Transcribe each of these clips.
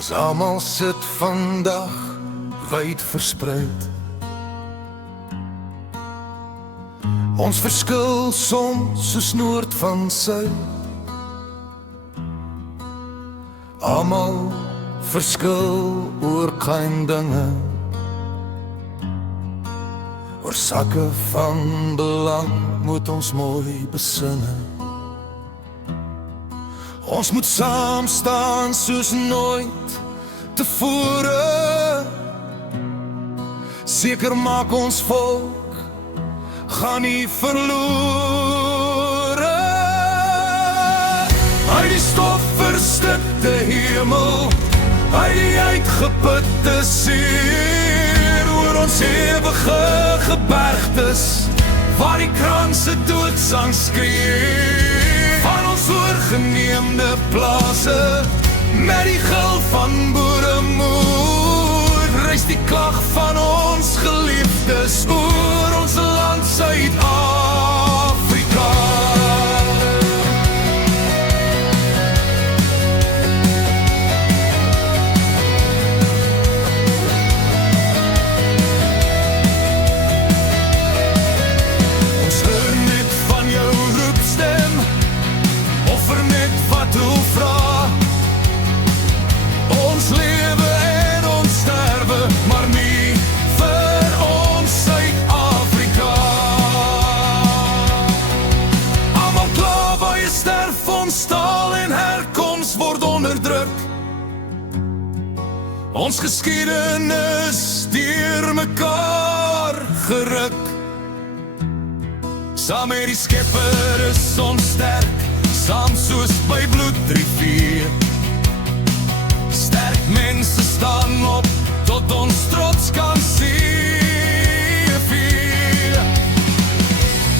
Ons almal sit vandag wyd verspreid. Ons verskil soms soos noord van suid. Almal verskil oor klein dinge, oor sakke van belang moet ons mooi besinne. Ons moet saam staan soos nooit tevore. Seker maak ons volk gaan nie verlore. Uit die stof verstikte hemel, uit die uitgeputte seer, oor ons ewige gebergtes, waar die kranse doodsang skree, van ons oorgeneemde plase, met die gil van boeremoed, reis die klag van ons geliefdes oor ons land Suid-Afrika. Ons hoor net van jou roepstem, offer net wat hoe vra. Ons lewe en ons sterwe, maar nie vir ons Suid-Afrika. Almal klaar waar jy sterf, ons taal en herkoms word onderdruk. Ons geskiedenis deur mekaar geruk. Saam met die Skepper is ons sterk, saam soos by bloedrivier. Sterk mense staan op, tot ons trots kan seevier.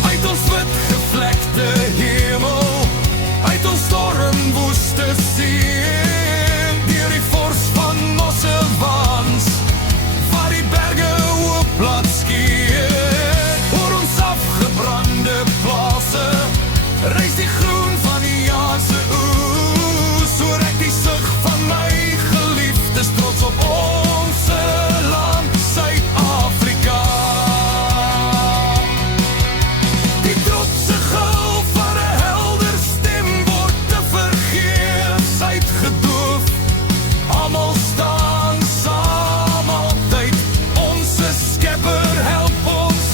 Uit ons wit gevlekte hemel, uit ons stormwoeste see, deur die vors van Mosselwaans, waar die berge oop laat skeer, oor ons afgebrande plase, reis die groen van die Jaanse oes, so rek die sig van my geliefdes, trots op ons land Suid-Afrika. Die trotse gil van 'n helder stem word te vergeefs uitgedoof. Almal staan saam altyd, ons Skepper help ons,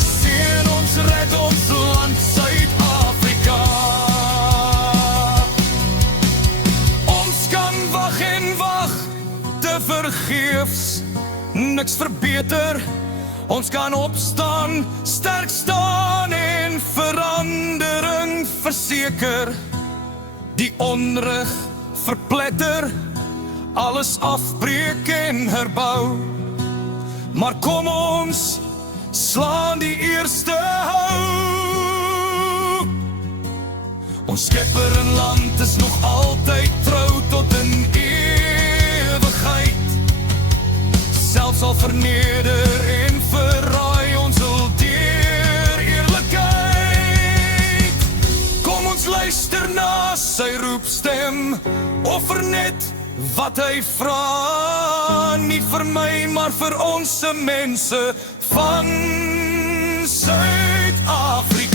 seën ons, red ons land Suid-Afrika. Ons kan wag en wag te vergeefs, niks verbeter. Ons kan opstaan, sterk staan en verandering verseker. Die onreg verpletter, alles afbreek en herbou. Maar kom ons slaan die eerste hou. Ons Skepper en land is nog altyd trou tot in ewigheid. Selfs al verneder en verraai ons hul deur eerlikheid. Kom ons luister na sy roepstem, offer net wat hy vra, nie vir my, maar vir ons mense van Suid-Afrika.